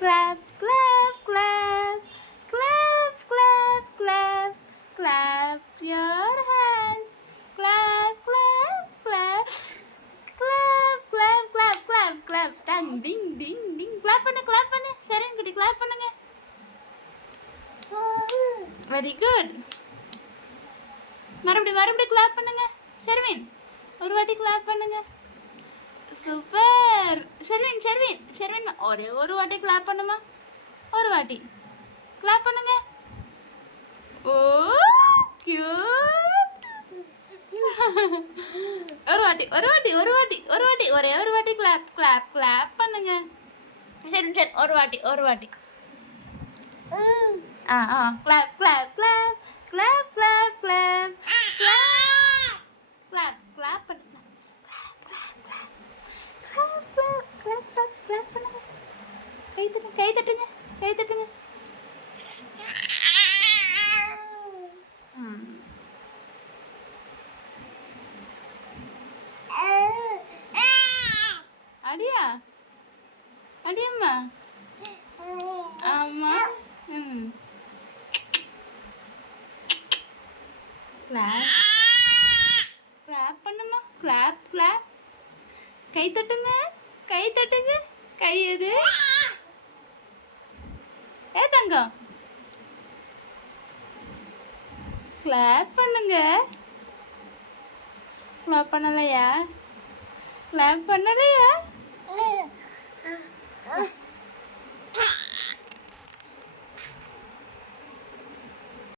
clap, clap, clap, clap, clap, clap, clap your hand, clap, clap, clap, clap, clap, clap, clap, clap, dang, ding, ding, ding, clap பண்ணு, ஷெரின் குட்டி clap பண்ணுங்க. Very good. மறுபடியும் clap பண்ணுங்க. Sherwin ஒரு வாட்டி clap பண்ணுங்க. Super. Sherwin ஒரே ஒரு வாட்டி clap பண்ணுமா, ஒரு வாட்டி clap பண்ணுங்க. ஓ கியூட். ஒரு வாட்டி ஒரே ஒரு வாட்டி clap பண்ணுங்க. ஷெர்வின் ஒரு வாட்டி clap clap clap clap clap clap clap clap பண்ணுங்க. clap பண்ணுங்க. கை தட்டுங்க. அடியம்மா ஆமா. கிளாப் பண்ணுமா, கிளாப். கை தட்டுங்க. கை எது ஏ தங்கம், கிளாப் பண்ணுங்க. கிளாப் பண்ணலையா?